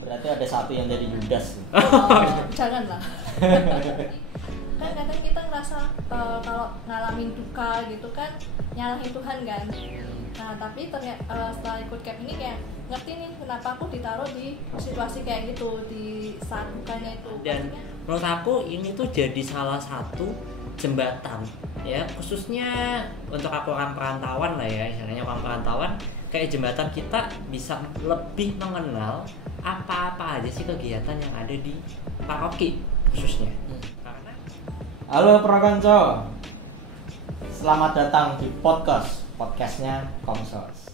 Berarti ada satu yang jadi Yudas. Janganlah. Kan kadang kita ngerasa kalau ngalamin duka gitu kan nyalahin Tuhan kan. Nah tapi ternyata setelah ikut camp ini kayak ngerti nih kenapa aku ditaruh di situasi kayak gitu di saat dukanya itu. Dan menurut aku ini tuh jadi salah satu jembatan ya, khususnya untuk aku orang perantauan lah ya, istilahnya orang perantauan, kayak jembatan kita bisa lebih mengenal apa-apa aja sih kegiatan yang ada di paroki khususnya. Karena Halo Prakanco, selamat datang di podcastnya Komsos.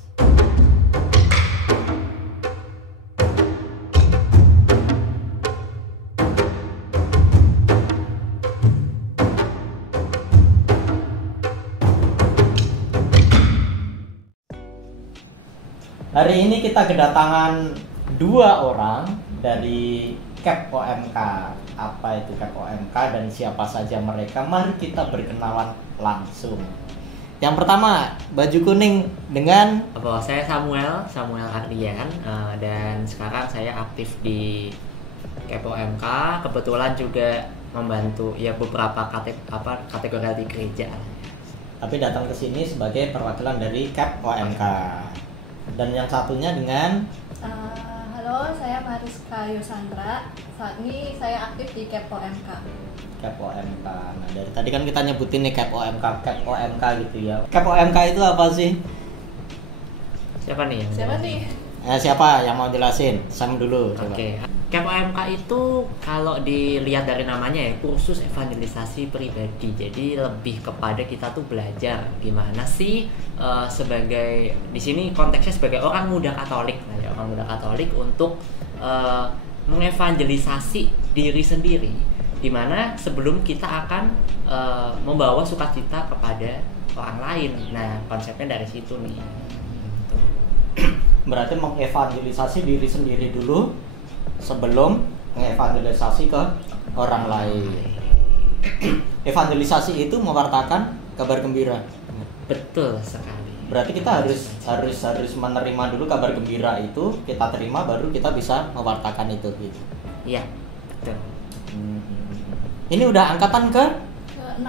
Hari ini kita kedatangan dua orang dari KEP OMK. Apa itu KEP OMK dan siapa saja mereka? Mari kita berkenalan langsung. Yang pertama, baju kuning dengan saya Samuel Ardian, dan sekarang saya aktif di KEP OMK. Kebetulan juga membantu ya beberapa kategori di gereja. tapi datang ke sini sebagai perwakilan dari KEP OMK. Dan yang satunya dengan halo, saya Mariska Yosandra. Saat ini saya aktif di KEP OMK. KEP OMK. Nah, dari tadi kan kita nyebutin nih KEP OMK gitu ya. KEP OMK itu apa sih? Siapa nih? Siapa yang mau jelasin? Sam dulu. Oke. KEP OMK itu kalau dilihat dari namanya ya, kursus evangelisasi pribadi. Jadi lebih kepada kita tuh belajar gimana sih sebagai di sini konteksnya sebagai orang muda Katolik, orang muda Katolik untuk mengevangelisasi diri sendiri. Dimana sebelum kita akan membawa sukacita kepada orang lain. Nah, konsepnya dari situ nih. Berarti mengevangelisasi diri sendiri dulu sebelum mengevangelisasi ke orang lain. Evangelisasi itu mewartakan kabar gembira. Betul sekali. Berarti kita harus menerima dulu kabar gembira itu, kita terima baru kita bisa mewartakan itu gitu. Iya, betul. Ini udah angkatan ke-6.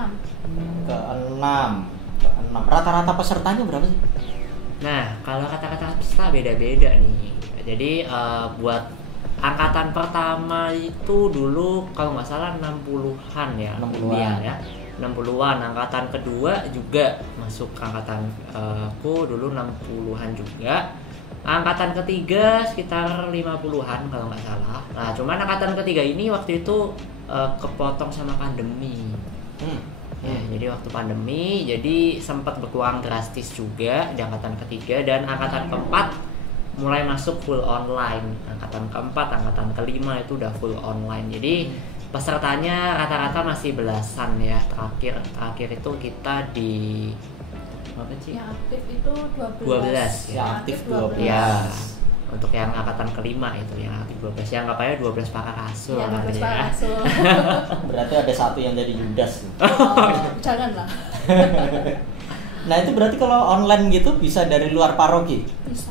ke-6. Rata-rata pesertanya berapa sih? Nah, kalau kata-kata peserta beda-beda nih. Jadi buat angkatan pertama itu dulu kalau nggak salah 60-an ya. 60-an ya. 60-an. Angkatan kedua juga masuk angkatan aku dulu 60-an juga. Angkatan ketiga sekitar 50-an kalau nggak salah. Nah, cuman angkatan ketiga ini waktu itu kepotong sama pandemi. Ya, jadi waktu pandemi, jadi sempat berkurang drastis juga di angkatan ketiga, dan angkatan keempat mulai masuk full online. Angkatan keempat, angkatan kelima itu udah full online. Jadi pesertanya rata-rata masih belasan ya. Terakhir itu kita di berapa sih? Yang aktif itu 12. Yang aktif 12. Ya. Untuk yang angkatan kelima itu yang aktif 12, yang anggap aja 12 pakar rasul. Iya, 12 pakar rasul. Berarti ada satu yang jadi Yudas. Janganlah. Nah, itu berarti kalau online gitu bisa dari luar paroki? Bisa.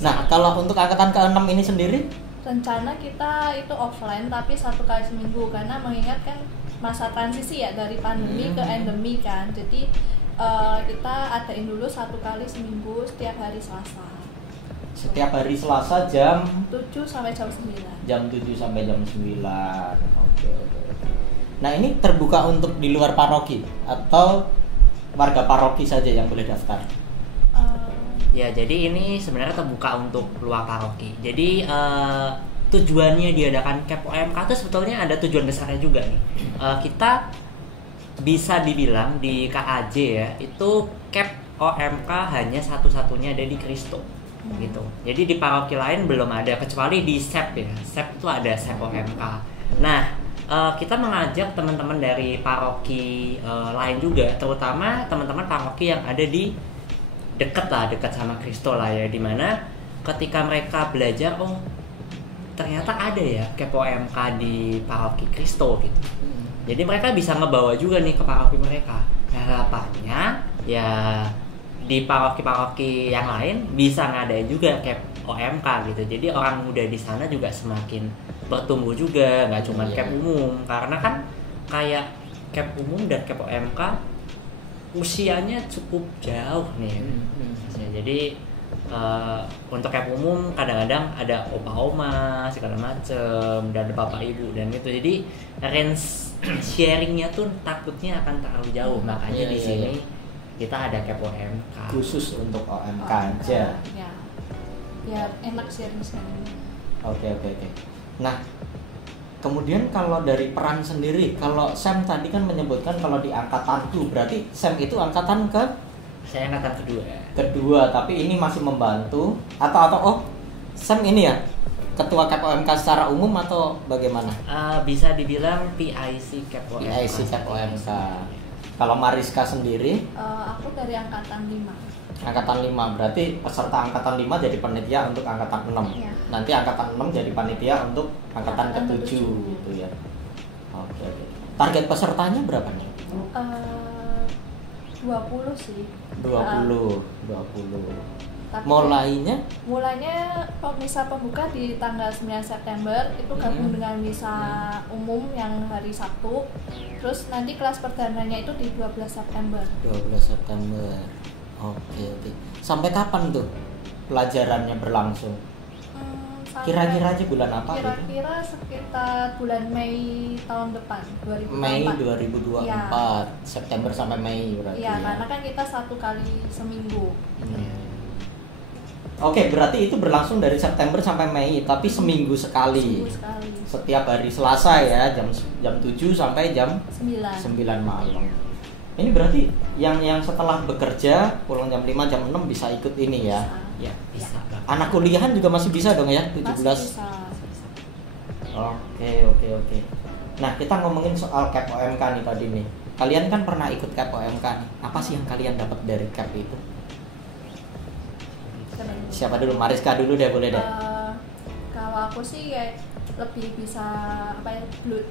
Nah, kalau untuk angkatan ke-6 ini sendiri? Rencana kita itu offline tapi 1 kali seminggu karena mengingat kan masa transisi ya dari pandemi ke endemi kan. Jadi kita adain dulu 1 kali seminggu setiap hari Selasa. Setiap hari Selasa jam 7 sampai jam 9. Jam 7 sampai jam 9. Oke. Nah, ini terbuka untuk di luar paroki atau warga paroki saja yang boleh daftar? Ya, jadi ini sebenarnya terbuka untuk luar paroki. Jadi tujuannya diadakan KEP OMK itu sebetulnya ada tujuan besarnya juga nih. Kita bisa dibilang di KAJ ya, itu KEP OMK hanya satu-satunya ada di Kristo. Gitu. Jadi di paroki lain belum ada kecuali di SEP ya. SEP itu ada SEP OMK. Nah, kita mengajak teman-teman dari paroki lain juga, terutama teman-teman paroki yang ada di dekat sama Kristo lah ya, dimana ketika mereka belajar, oh ternyata ada ya KEP OMK di paroki Kristo gitu. Jadi mereka bisa ngebawa juga nih ke paroki mereka. Harapannya ya di paroki-paroki yang lain bisa ngadain juga KEP OMK gitu. Jadi orang muda di sana juga semakin bertumbuh juga, nggak cuma Iya. cap umum. Karena kan kayak cap umum dan cap OMK usianya cukup jauh nih. Jadi untuk cap umum kadang-kadang ada opa-oma segala macem dan ada bapak ibu dan itu. Jadi range sharingnya tuh takutnya akan terlalu jauh. Makanya Iya, di iya, sini iya. kita ada cap OMK. Khusus untuk OMK Oh, aja. ya biar enak sharing. Oke. Nah, kemudian kalau dari peran sendiri, kalau Sam tadi kan menyebutkan kalau di angkatanku, berarti Sam itu angkatan Saya angkatan kedua, tapi ini masih membantu atau oh Sam ini ya ketua cap OMK secara umum atau bagaimana? Bisa dibilang PIC cap OMK. PIC cap OMK. Kalau Mariska sendiri Aku dari angkatan 5. angkatan 5, berarti peserta angkatan 5 jadi panitia untuk angkatan 6. Iya. Nanti angkatan 6 jadi panitia untuk angkatan Angkatan ke-7 ke-7. gitu ya. Oke. Target pesertanya berapa nih? 20 sih. 20. Tapi Mulainya misa pembuka di tanggal 9 September itu gabung dengan misa umum yang hari Sabtu. Terus nanti kelas perdananya itu di 12 September. 12 September. Oke. Sampai kapan tuh pelajarannya berlangsung? Sampai Kira-kira aja bulan apa gitu? Kira-kira sekitar bulan Mei tahun depan 2024. Mei 2024. Iya. September sampai Mei berarti. Iya, ya. karena kan kita 1 kali seminggu. Oke, berarti itu berlangsung dari September sampai Mei, tapi seminggu sekali. Seminggu sekali. Setiap hari Selasa ya, jam 7 sampai jam 9. 9 malam. Ini berarti yang setelah bekerja pulang jam 5 jam 6 bisa ikut ini ya. Ya, bisa. Anak kuliahan juga masih bisa dong ya, 17. Masih bisa. Oke. Nah, kita ngomongin soal cap OMK nih tadi nih. Kalian kan pernah ikut cap OMK nih. Apa sih yang kalian dapat dari cap itu? Siapa dulu? Mariska dulu deh, boleh deh. Kalau aku sih kayak lebih bisa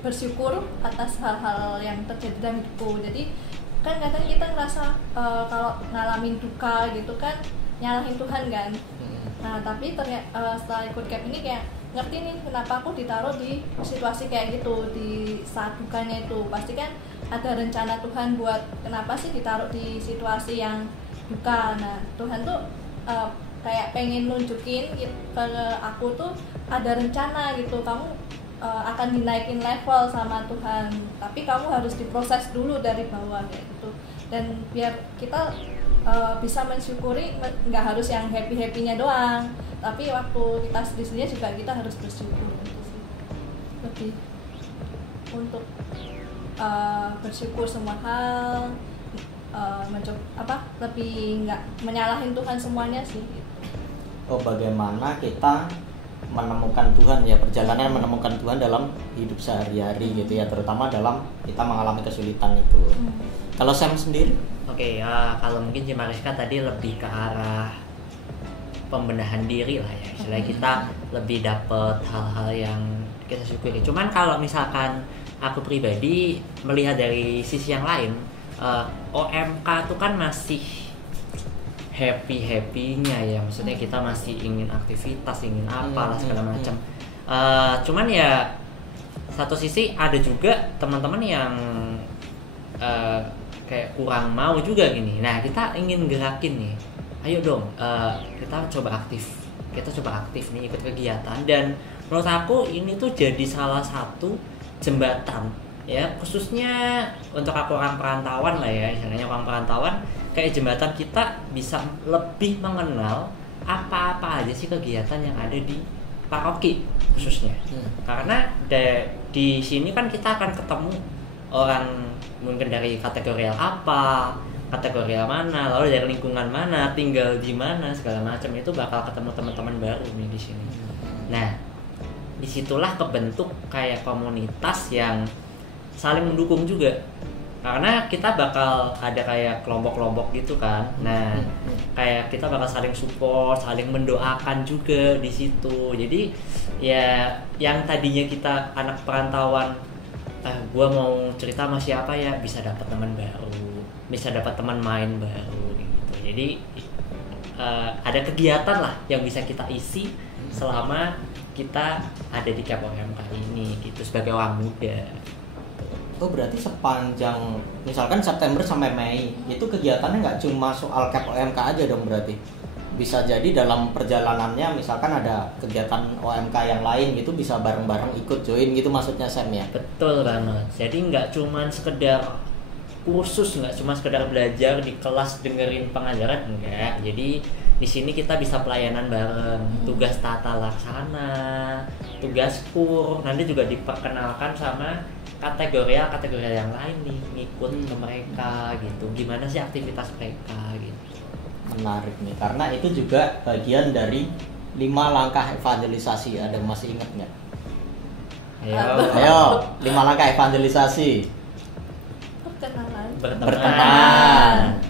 bersyukur atas hal-hal yang terjadi dalam hidupku. Jadi kan kadang kita ngerasa kalau ngalamin duka gitu kan nyalahin Tuhan kan. Nah tapi ternyata setelah ikut cap ini kayak ngerti nih kenapa aku ditaruh di situasi kayak gitu, di saat dukanya itu pasti kan ada rencana Tuhan buat kenapa sih ditaruh di situasi yang duka. Nah Tuhan tuh kayak pengen nunjukin ke aku tuh ada rencana gitu, kamu akan dinaikin level sama Tuhan, tapi kamu harus diproses dulu dari bawah kayak gitu. Dan biar kita bisa mensyukuri, nggak harus yang happy-happynya doang, tapi waktu kita sedih-sedihnya juga kita harus bersyukur gitu sih. Lebih untuk bersyukur semua hal, lebih nggak menyalahin Tuhan semuanya sih gitu. Oh, bagaimana kita menemukan Tuhan ya, perjalanan menemukan Tuhan dalam hidup sehari-hari gitu ya, terutama dalam kita mengalami kesulitan itu. Kalau Sam sendiri? Oke, kalau mungkin Mariska tadi lebih ke arah pembenahan diri lah ya, istilahnya kita lebih dapet hal-hal yang kita syukuri. Cuman kalau misalkan aku pribadi melihat dari sisi yang lain, OMK itu kan masih happy-happynya ya, maksudnya kita masih ingin aktivitas, ingin apalah segala macam. Cuman ya satu sisi ada juga teman-teman yang kayak kurang mau juga gini. Nah kita ingin gerakin nih, ayo dong kita coba aktif nih, ikut kegiatan. Dan menurut aku ini tuh jadi salah satu jembatan ya, khususnya untuk aku orang perantauan lah ya, istilahnya orang perantauan, kayak jembatan kita bisa lebih mengenal apa-apa aja sih kegiatan yang ada di paroki khususnya. Karena di sini kan kita akan ketemu orang mungkin dari kategori apa, kategori mana, lalu dari lingkungan mana, tinggal di mana, segala macam, itu bakal ketemu teman-teman baru nih di sini. Nah, disitulah kebentuk kayak komunitas yang saling mendukung juga, karena kita bakal ada kayak kelompok-kelompok gitu kan. Nah, kayak kita bakal saling support, saling mendoakan juga di situ. Jadi ya yang tadinya kita anak perantauan, gua mau cerita sama siapa ya, bisa dapat teman baru, bisa dapat teman main baru gitu. Jadi ada kegiatan lah yang bisa kita isi selama kita ada di KPOMK ini gitu sebagai orang muda. Oh berarti sepanjang misalkan September sampai Mei itu kegiatannya nggak cuma soal KPOMK aja dong berarti? Bisa jadi dalam perjalanannya misalkan ada kegiatan OMK yang lain gitu bisa bareng-bareng ikut join gitu maksudnya Sam ya? Betul banget. Jadi nggak cuma sekedar kursus, nggak cuma sekedar belajar di kelas dengerin pengajaran, enggak. Jadi di sini kita bisa pelayanan bareng, tugas tata laksana, tugas kur, nanti juga diperkenalkan sama kategori yang lain nih, ngikut ke mereka gitu. Gimana sih aktivitas mereka gitu. Menarik nih, karena itu juga bagian dari 5 langkah evangelisasi. Ada yang masih ingat nggak? Ayo, 5 langkah evangelisasi. Perkenalan. Berteman.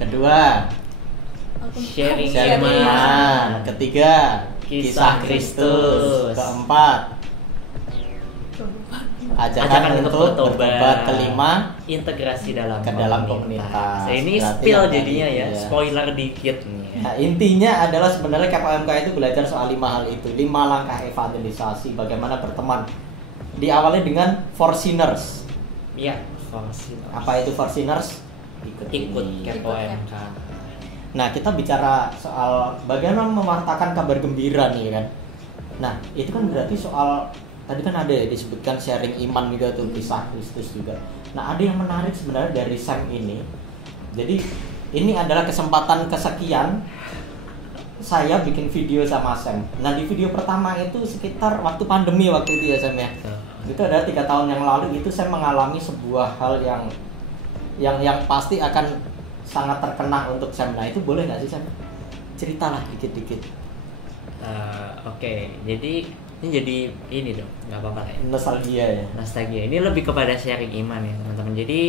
Kedua, Sharing iman. Ketiga, kisah Kristus. Keempat, ajakan untuk bertobat. Kelima, integrasi dalam komunitas. Ini Berarti spill yang jadinya tadi, ya, ya. spoiler dikit nih. Nah, intinya adalah sebenarnya KPOMK itu belajar soal 5 hal itu, 5 langkah evangelisasi, bagaimana berteman. Diawali dengan for sinners. Iya, fungsi. Apa itu for sinners? Ikut ini. KPOMK. Nah, kita bicara soal bagaimana mewartakan kabar gembira nih kan. Nah, itu kan berarti soal tadi kan ada ya disebutkan sharing iman juga tuh, kisah Kristus juga. Nah, ada yang menarik sebenarnya dari Sam ini. Jadi ini adalah kesempatan kesekian saya bikin video sama Sam. Nah, di video pertama itu sekitar waktu pandemi waktu itu ya Sam ya. Itu ada 3 tahun yang lalu itu saya mengalami sebuah hal yang pasti akan sangat terkenang untuk Sam. Nah, itu boleh nggak sih Sam? Ceritalah dikit-dikit. Oke, jadi ini jadi ini dong, nggak apa-apa lah ya. Nostalgia ya. Nostalgia ini lebih kepada sharing iman ya teman-teman. Jadi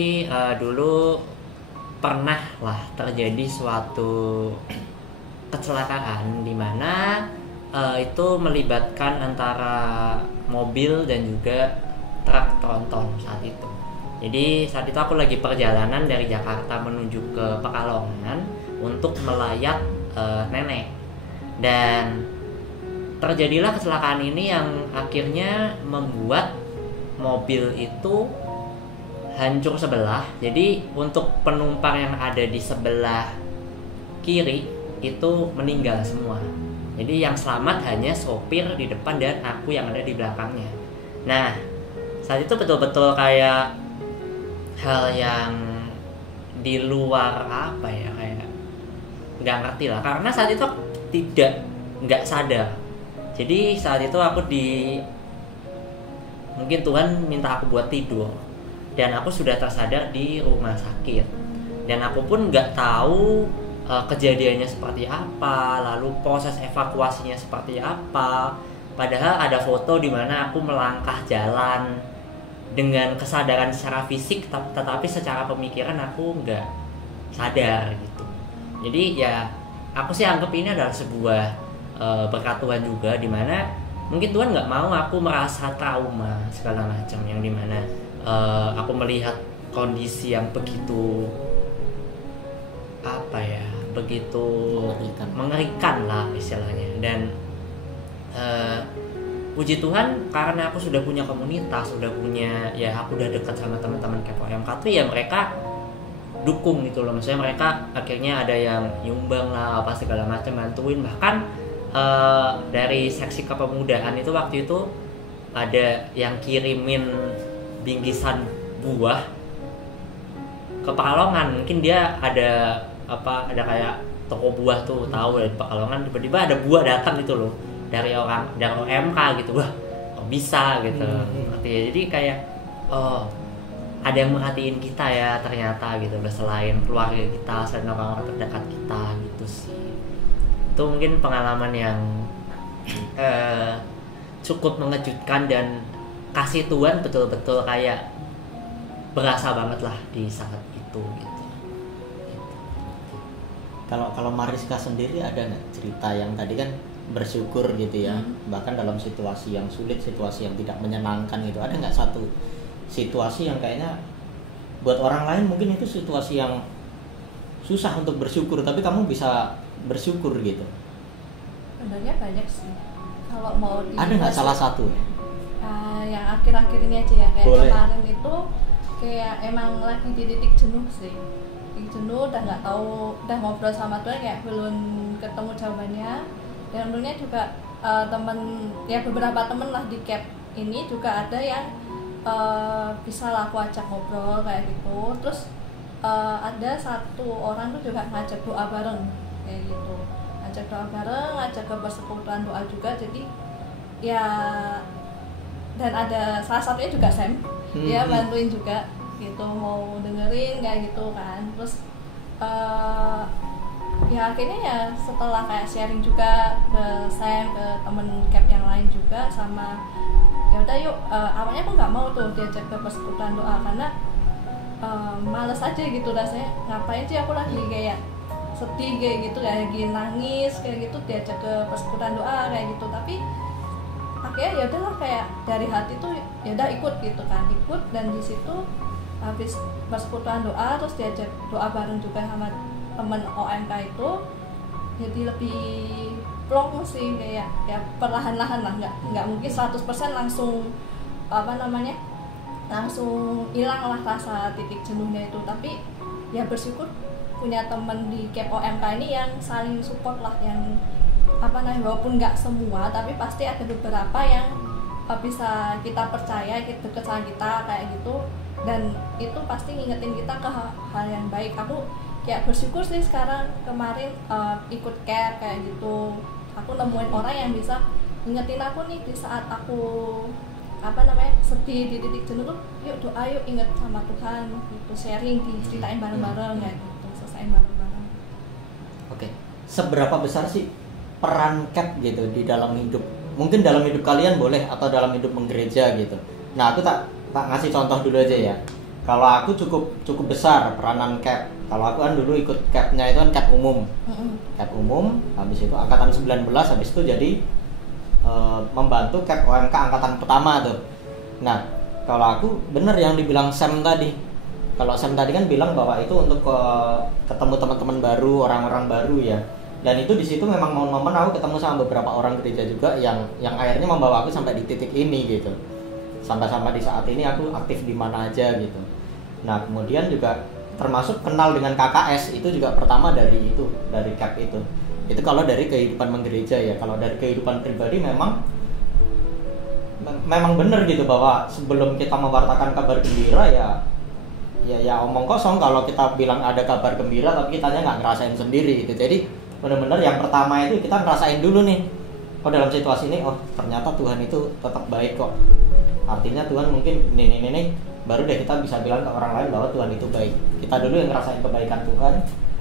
dulu pernah lah terjadi suatu kecelakaan di mana itu melibatkan antara mobil dan juga truk tronton saat itu. Jadi saat itu aku lagi perjalanan dari Jakarta menuju ke Pekalongan untuk melayat nenek, dan terjadilah kecelakaan ini yang akhirnya membuat mobil itu hancur sebelah. Jadi untuk penumpang yang ada di sebelah kiri itu meninggal semua. Jadi yang selamat hanya sopir di depan dan aku yang ada di belakangnya. Nah, saat itu betul-betul kayak hal yang di luar apa ya, kayak nggak ngerti lah. Karena saat itu nggak sadar. Jadi saat itu aku mungkin Tuhan minta aku buat tidur, dan aku sudah tersadar di rumah sakit, dan aku pun nggak tahu kejadiannya seperti apa, lalu proses evakuasinya seperti apa. Padahal ada foto di mana aku melangkah jalan dengan kesadaran secara fisik, tetapi secara pemikiran aku nggak sadar gitu. Jadi ya aku sih anggap ini adalah sebuah berkat Tuhan juga, dimana mungkin Tuhan nggak mau aku merasa trauma segala macam, yang dimana aku melihat kondisi yang begitu apa ya, begitu mengerikan lah istilahnya. Dan puji Tuhan karena aku sudah punya komunitas, aku udah dekat sama teman-teman KPOMK tuh, ya mereka dukung gitu loh. Maksudnya mereka akhirnya ada yang nyumbang lah apa segala macam, bantuin. Bahkan dari seksi kepemudaan itu waktu itu ada yang kirimin bingkisan buah ke Pekalongan. Mungkin dia ada kayak toko buah tuh, tahu dari Pekalongan, tiba-tiba ada buah datang gitu loh dari OMK gitu. Wah, kok bisa gitu. Jadi kayak ada yang merhatiin kita ya ternyata gitu, selain keluarga kita, selain orang-orang terdekat kita gitu sih. Itu mungkin pengalaman yang cukup mengejutkan, dan kasih Tuhan betul-betul kayak berasa banget lah di saat itu gitu. Kalau Mariska sendiri ada nggak cerita yang tadi kan bersyukur gitu ya, bahkan dalam situasi yang sulit, situasi yang tidak menyenangkan gitu, ada nggak satu situasi yang kayaknya buat orang lain mungkin itu situasi yang susah untuk bersyukur, tapi kamu bisa bersyukur gitu? Sebenarnya banyak sih. Kalau mau Ada nggak salah satu? Yang akhir-akhir ini aja ya, kayak Boleh. kemarin itu kayak emang lagi di titik jenuh sih. Titik jenuh, udah nggak tahu, udah ngobrol sama Tuhan kayak belum ketemu jawabannya. Dan tentunya juga temen, ya beberapa temen lah di CAP ini juga ada yang bisa lah aku ajak ngobrol kayak gitu. Terus ada satu orang tuh juga ngajak doa bareng kayak gitu, ngajak doa bareng, ngajak ke persekutuan doa juga. Jadi ya, dan ada salah satunya juga Sam, dia bantuin juga gitu, mau dengerin kayak gitu kan. Terus ya akhirnya ya setelah kayak sharing juga ke Sam, ke temen CAP yang lain juga, sama ya udah yuk, awalnya aku nggak mau tuh diajak ke persekutuan doa karena males aja gitu rasanya, ngapain sih aku lagi kayak sedih kayak gitu, kayak lagi nangis kayak gitu diajak ke persekutuan doa kayak gitu. Tapi akhirnya ya udahlah, kayak dari hati tuh ya udah ikut gitu kan, ikut. Dan di situ habis persekutuan doa terus diajak doa bareng juga sama temen OMK itu, jadi lebih plong sih, kayak ya perlahan-lahan lah, nggak mungkin 100% langsung langsung hilang lah rasa titik jenuhnya itu. Tapi ya bersyukur punya temen di CAP OMK ini yang saling support lah, yang walaupun nggak semua tapi pasti ada beberapa yang bisa kita percaya, deket sama kita kayak gitu, dan itu pasti ngingetin kita ke hal yang baik. Aku kayak bersyukur sih sekarang, kemarin ikut CAP kayak gitu, aku nemuin orang yang bisa ngingetin aku nih di saat aku sedih, di titik jenuh tuh, yuk doa, yuk inget sama Tuhan gitu, sharing, diceritain bareng-bareng kayak gitu, selesaiin bareng-bareng. Oke, seberapa besar sih peran CAP gitu di dalam hidup, mungkin dalam hidup kalian boleh, atau dalam hidup menggereja gitu? Nah, aku tak ngasih contoh dulu aja ya. Kalau aku cukup besar peranan CAP. Kalau aku kan dulu ikut CAP-nya itu kan CAP umum. CAP umum, habis itu angkatan 19, habis itu jadi membantu CAP OMK angkatan pertama tuh. Nah, kalau aku bener yang dibilang Sam tadi. Kalau Sam tadi kan bilang bahwa itu untuk ketemu teman-teman baru, orang-orang baru ya. Dan itu di situ memang momen aku ketemu sama beberapa orang gereja juga yang akhirnya membawa aku sampai di titik ini gitu. Sampai di saat ini aku aktif di mana aja gitu. Nah, kemudian juga termasuk kenal dengan KKS itu juga pertama dari CAP itu. Itu kalau dari kehidupan menggereja ya. Kalau dari kehidupan pribadi memang benar gitu, bahwa sebelum kita mewartakan kabar gembira ya omong kosong kalau kita bilang ada kabar gembira tapi kitanya nggak ngerasain sendiri gitu. Jadi benar-benar yang pertama itu kita ngerasain dulu nih, oh dalam situasi ini, oh ternyata Tuhan itu tetap baik kok. Artinya Tuhan mungkin ini baru deh kita bisa bilang ke orang lain bahwa Tuhan itu baik. Kita dulu yang ngerasain kebaikan Tuhan,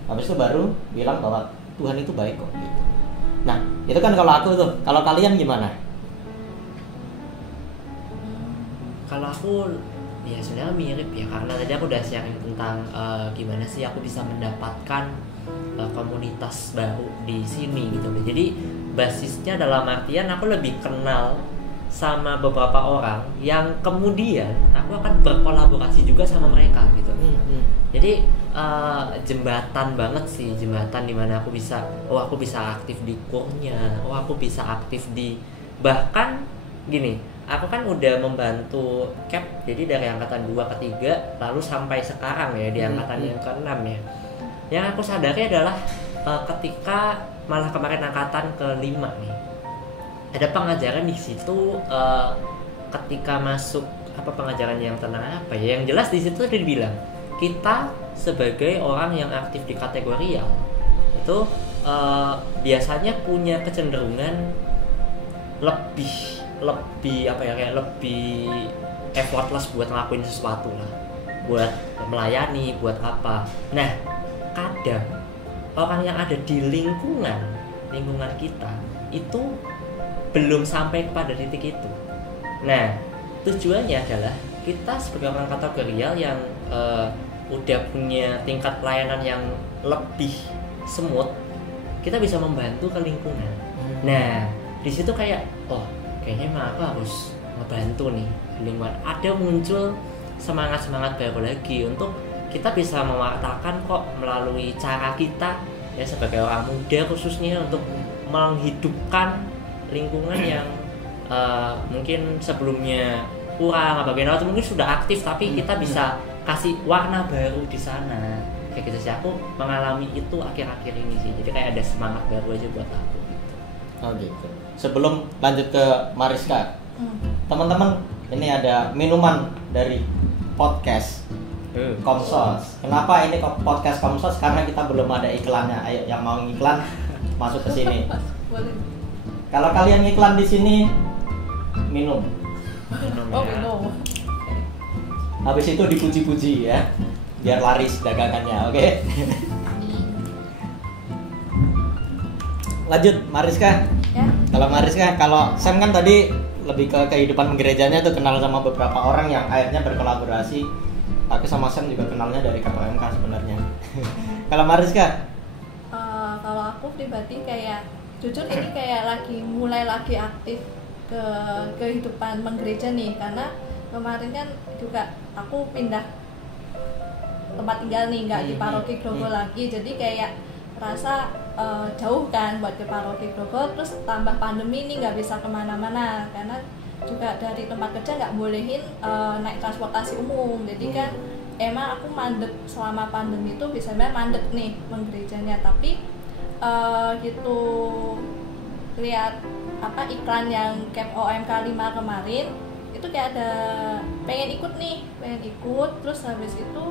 habis itu baru bilang bahwa Tuhan itu baik kok gitu. Nah, itu kan kalau aku tuh. Kalau kalian gimana? Kalau aku ya sebenarnya mirip ya, karena tadi aku udah sharing tentang gimana sih aku bisa mendapatkan komunitas baru di sini gitu loh. Jadi basisnya dalam artian aku lebih kenal sama beberapa orang yang kemudian aku akan berkolaborasi juga sama mereka gitu. Jadi jembatan banget sih, jembatan dimana aku bisa aktif di kurnya, aku bisa aktif di, bahkan gini, aku kan udah membantu CAP jadi dari angkatan 2 ke 3 lalu sampai sekarang ya di angkatan yang ke-6 ya. Yang aku sadari adalah ketika malah kemarin angkatan ke-5 nih, ada pengajaran di situ ketika masuk pengajaran yang tentang apa ya, yang jelas di situ ada dibilang kita sebagai orang yang aktif di kategorial itu biasanya punya kecenderungan lebih effortless buat ngelakuin sesuatu lah, buat melayani, buat apa. Nah, kadang orang yang ada di lingkungan kita itu belum sampai kepada titik itu. Nah, tujuannya adalah kita sebagai orang kategorial yang udah punya tingkat pelayanan yang lebih smooth, kita bisa membantu ke lingkungan. Nah, di situ kayak kayaknya emang aku harus ngebantu nih lingkungan. Ada muncul semangat baru lagi untuk kita bisa mewartakan kok melalui cara kita ya sebagai orang muda khususnya untuk menghidupkan lingkungan yang mungkin sebelumnya kurang bagaimana atau mungkin sudah aktif tapi kita bisa kasih warna baru di sana kayak gitu sih. Aku mengalami itu akhir-akhir ini sih, jadi kayak ada semangat baru aja buat aku gitu. Oh gitu. Sebelum lanjut ke Mariska, teman-teman ini ada minuman dari podcast Komsos. Kenapa ini podcast Komsos? Karena kita belum ada iklannya. Ayo yang mau iklan masuk ke sini. Boleh. Kalau kalian iklan di sini minum. Oh, minum. Habis itu dipuji-puji ya. Biar laris dagangannya, oke? Lanjut Mariska. Ya. Kalau Sam kan tadi lebih ke kehidupan gerejanya tuh, kenal sama beberapa orang yang akhirnya berkolaborasi. Aku sama Sam juga kenalnya dari KPOMK sebenarnya. Kalau Mariska? Kalau aku pribadi kayak jujur ini kayak mulai lagi aktif ke kehidupan menggereja nih, karena kemarin kan juga aku pindah tempat tinggal nih, nggak di paroki Grogol lagi, jadi kayak rasa jauh kan buat ke paroki Grogol, terus tambah pandemi nih nggak bisa kemana-mana karena juga dari tempat kerja nggak bolehin naik transportasi umum, jadi kan emang aku mandek selama pandemi itu bisa mandek nih menggerejanya, tapi gitu lihat iklan yang Camp OMK 5 kemarin itu kayak ada pengen ikut, terus habis itu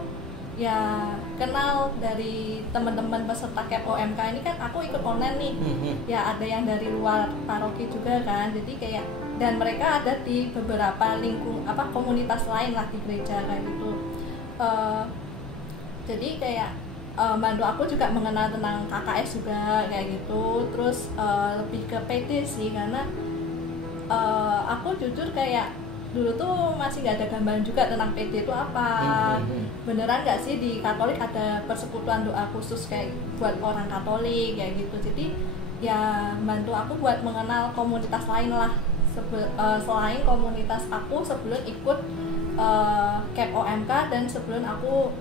ya kenal dari teman-teman peserta Camp OMK ini kan aku ikut online nih, ya ada yang dari luar paroki juga kan, jadi kayak dan mereka ada di beberapa komunitas lain lah di gereja kayak gitu, jadi kayak bantu aku juga mengenal tentang KKS juga kayak gitu, terus lebih ke PD sih karena aku jujur kayak dulu tuh masih nggak ada gambaran juga tentang PD itu apa, beneran nggak sih di Katolik ada persekutuan doa khusus kayak buat orang Katolik kayak gitu, jadi ya bantu aku buat mengenal komunitas lain lah selain komunitas aku sebelum ikut Camp OMK dan sebelum aku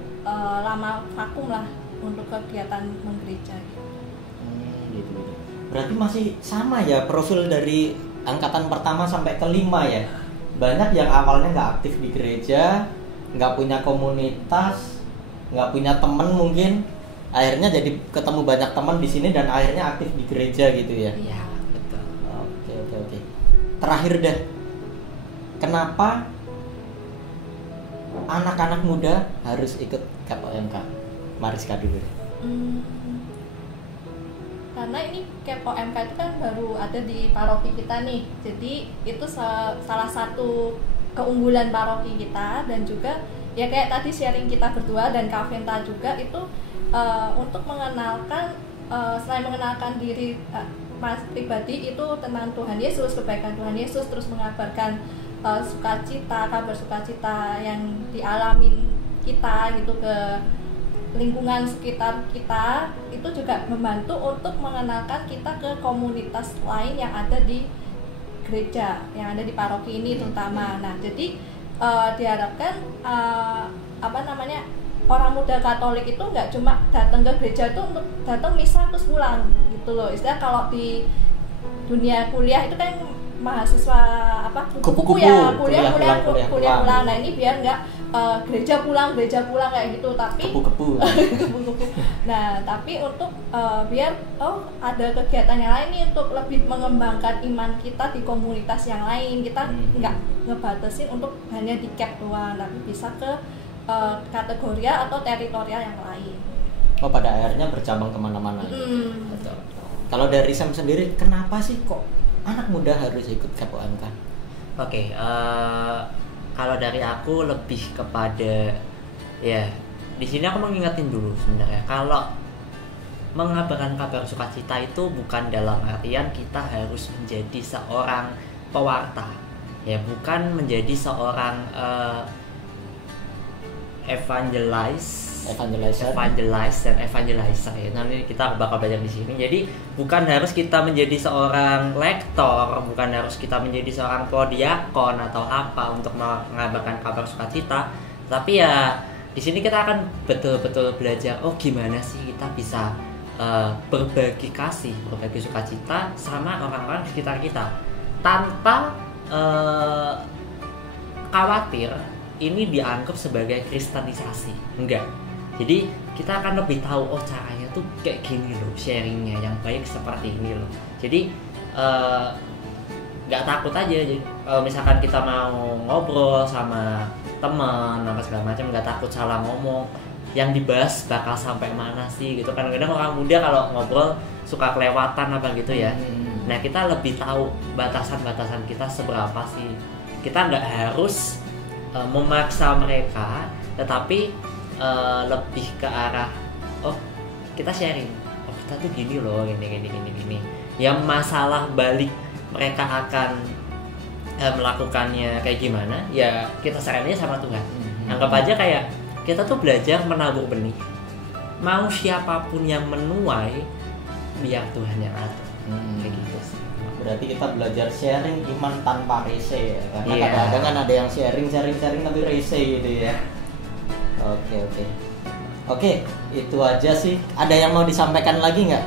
lama vakum lah untuk kegiatan menggereja gitu. Gitu. Berarti masih sama ya profil dari angkatan pertama sampai kelima ya. Banyak yang awalnya nggak aktif di gereja, nggak punya komunitas, nggak punya temen mungkin, akhirnya jadi ketemu banyak teman di sini dan akhirnya aktif di gereja gitu ya. Iya betul. Oke. Terakhir deh, kenapa anak-anak muda harus ikut KPOMK? Mariska dulu deh. Karena ini Camp OMK itu kan baru ada di paroki kita nih, jadi itu salah satu keunggulan paroki kita, dan juga ya kayak tadi sharing kita berdua dan Kak Venta juga itu untuk mengenalkan selain mengenalkan diri Mas pribadi itu tentang Tuhan Yesus, kebaikan Tuhan Yesus, terus mengabarkan kabar sukacita yang dialamin kita gitu ke lingkungan sekitar kita, itu juga membantu untuk mengenalkan kita ke komunitas lain yang ada di gereja, yang ada di paroki ini terutama. Nah, jadi diharapkan orang muda Katolik itu nggak cuma datang ke gereja itu untuk datang misa terus pulang gitu loh. Istilah kalau di dunia kuliah itu kan mahasiswa kupu-kupu ya, kuliah pulang. Nah, ini biar nggak gereja pulang kayak gitu, tapi kepu-kepu. Nah, tapi untuk biar ada kegiatan yang lain nih untuk lebih mengembangkan iman kita di komunitas yang lain. Kita nggak ngebatasin untuk hanya di CAP doang, tapi bisa ke kategoria atau teritorial yang lain. Pada akhirnya bercabang kemana-mana. Betul. Kalau dari Sam sendiri, kenapa sih kok anak muda harus ikut KPOMK? Oke, kalau dari aku lebih kepada ya di sini aku mengingatin dulu sebenarnya kalau mengabarkan kabar sukacita itu bukan dalam artian kita harus menjadi seorang pewarta, ya bukan menjadi seorang evangelizer dan evangelizer ya. Nanti kita bakal belajar di sini. Jadi bukan harus kita menjadi seorang lektor, bukan harus kita menjadi seorang podiakon atau apa untuk mengabarkan kabar sukacita. Tapi ya di sini kita akan betul-betul belajar gimana sih kita bisa berbagi kasih, berbagi sukacita sama orang-orang di sekitar kita tanpa khawatir ini dianggap sebagai kristenisasi. Enggak. Jadi kita akan lebih tahu, oh caranya tuh kayak gini loh, sharingnya yang baik seperti ini loh. Jadi nggak takut aja. Jadi misalkan kita mau ngobrol sama teman apa segala macam, nggak takut salah ngomong, yang dibahas bakal sampai mana sih gitu. Kadang-kadang orang muda kalau ngobrol suka kelewatan apa gitu ya. Nah kita lebih tahu batasan-batasan kita seberapa sih. Kita nggak harus memaksa mereka, tetapi lebih ke arah oh kita sharing, oh kita tuh gini loh, gini. Yang masalah balik mereka akan melakukannya kayak gimana, ya kita saraninnya sama Tuhan. Anggap aja kayak kita tuh belajar menabur benih. Mau siapapun yang menuai, biar Tuhan yang atur. Kayak gitu sih. Berarti kita belajar sharing iman tanpa rese ya. Karena Iya. kadang-kadang kan ada yang sharing tapi rese gitu ya. Oke, itu aja sih. Ada yang mau disampaikan lagi nggak?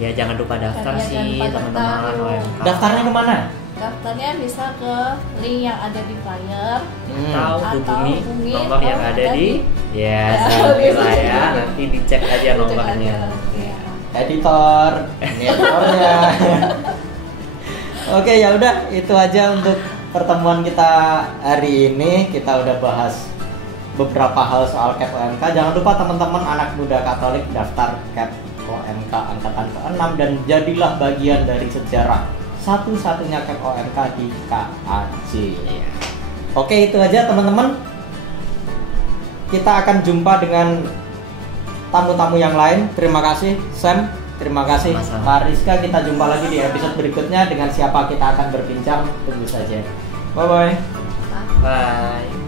Ya jangan lupa daftar Ya, sih jangan lupa teman-teman daftar. OMK. Daftarnya kemana? Daftarnya bisa ke link yang ada di flyer. Atau hubungi hubungi nomor yang ada di ya Ya, sambil bisa. ya, nanti dicek aja nomornya. Iya. Editor, ini editornya. Oke, ya udah itu aja untuk pertemuan kita hari ini. Kita udah bahas beberapa hal soal KEP OMK. Jangan lupa teman-teman anak muda Katolik daftar KEP OMK angkatan ke-6 dan jadilah bagian dari sejarah satu-satunya KEP OMK di KAJ. Iya. Oke, itu aja teman-teman. Kita akan jumpa dengan tamu-tamu yang lain. Terima kasih Sam, terima kasih Sama-sama. Mariska. Kita jumpa lagi di episode berikutnya dengan siapa kita akan berbincang. Tunggu saja. Bye bye. Bye.